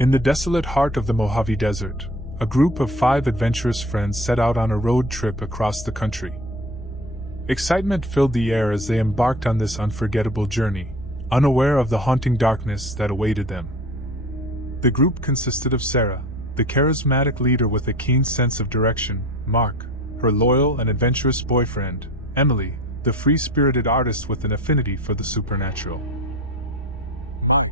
In the desolate heart of the Mojave Desert, a group of 5 adventurous friends set out on a road trip across the country. Excitement filled the air as they embarked on this unforgettable journey, unaware of the haunting darkness that awaited them. The group consisted of Sarah, the charismatic leader with a keen sense of direction, Mark, her loyal and adventurous boyfriend, Emily, the free-spirited artist with an affinity for the supernatural. Mike,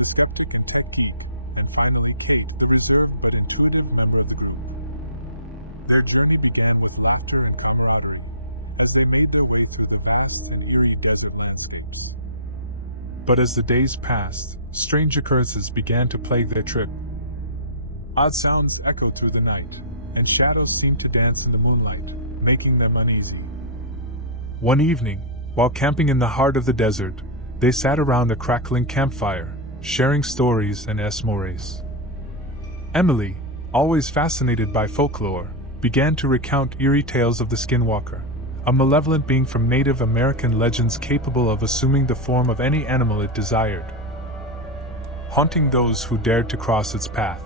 the skeptic and tech geek, and finally Kate, the reserved but intuitive member of the group. Their journey began with laughter and camaraderie as they made their way through the vast and eerie desert landscapes. But as the days passed, strange occurrences began to plague their trip. Odd sounds echoed through the night, and shadows seemed to dance in the moonlight, making them uneasy. One evening, while camping in the heart of the desert, they sat around a crackling campfire, sharing stories and esmores. Emily, always fascinated by folklore, began to recount eerie tales of the Skinwalker, a malevolent being from Native American legends capable of assuming the form of any animal it desired, haunting those who dared to cross its path.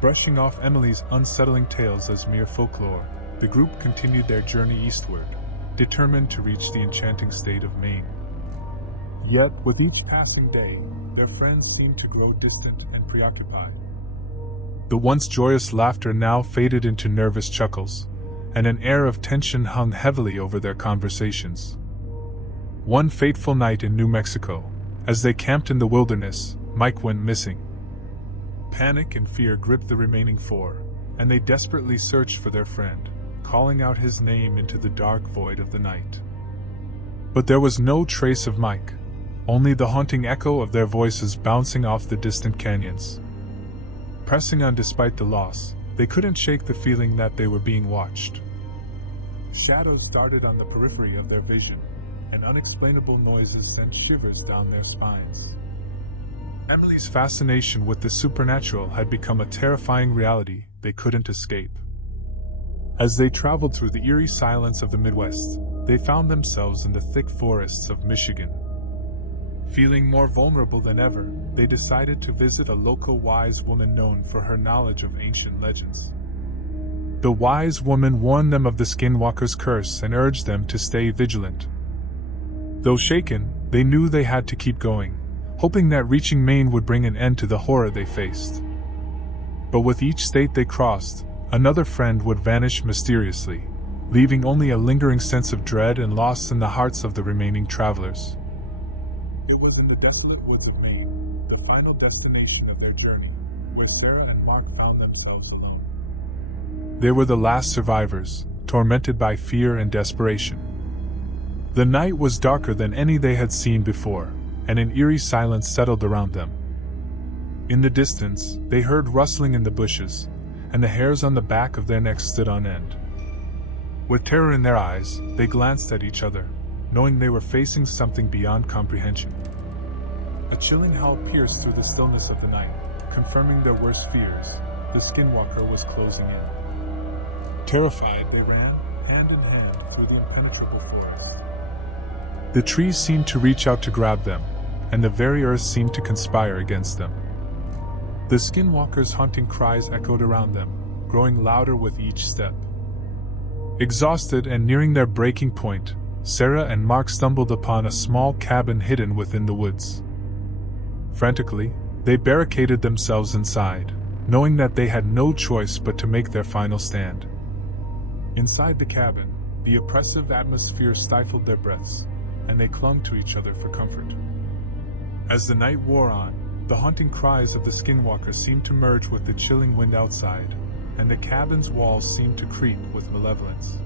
Brushing off Emily's unsettling tales as mere folklore, the group continued their journey eastward, determined to reach the enchanting state of Maine. Yet, with each passing day, their friends seemed to grow distant and preoccupied. The once joyous laughter now faded into nervous chuckles, and an air of tension hung heavily over their conversations. One fateful night in New Mexico, as they camped in the wilderness, Mike went missing. Panic and fear gripped the remaining 4, and they desperately searched for their friend, calling out his name into the dark void of the night. But there was no trace of Mike, only the haunting echo of their voices bouncing off the distant canyons. Pressing on despite the loss, they couldn't shake the feeling that they were being watched. Shadows darted on the periphery of their vision, and unexplainable noises sent shivers down their spines. Emily's fascination with the supernatural had become a terrifying reality they couldn't escape. As they traveled through the eerie silence of the Midwest, they found themselves in the thick forests of Michigan. Feeling more vulnerable than ever, they decided to visit a local wise woman known for her knowledge of ancient legends. The wise woman warned them of the Skinwalker's curse and urged them to stay vigilant. Though shaken, they knew they had to keep going, hoping that reaching Maine would bring an end to the horror they faced. But with each state they crossed, another friend would vanish mysteriously, leaving only a lingering sense of dread and loss in the hearts of the remaining travelers. It was in the desolate woods of Maine, the final destination of their journey, where Sarah and Mark found themselves alone. They were the last survivors, tormented by fear and desperation. The night was darker than any they had seen before, and an eerie silence settled around them. In the distance, they heard rustling in the bushes, and the hairs on the back of their necks stood on end. With terror in their eyes, they glanced at each other, knowing they were facing something beyond comprehension. A chilling howl pierced through the stillness of the night, confirming their worst fears. The Skinwalker was closing in. Terrified, they ran, hand in hand, through the impenetrable forest. The trees seemed to reach out to grab them, and the very earth seemed to conspire against them. The Skinwalker's haunting cries echoed around them, growing louder with each step. Exhausted and nearing their breaking point, Sarah and Mark stumbled upon a small cabin hidden within the woods. Frantically, they barricaded themselves inside, knowing that they had no choice but to make their final stand. Inside the cabin, the oppressive atmosphere stifled their breaths, and they clung to each other for comfort. As the night wore on, the haunting cries of the Skinwalker seemed to merge with the chilling wind outside, and the cabin's walls seemed to creep with malevolence.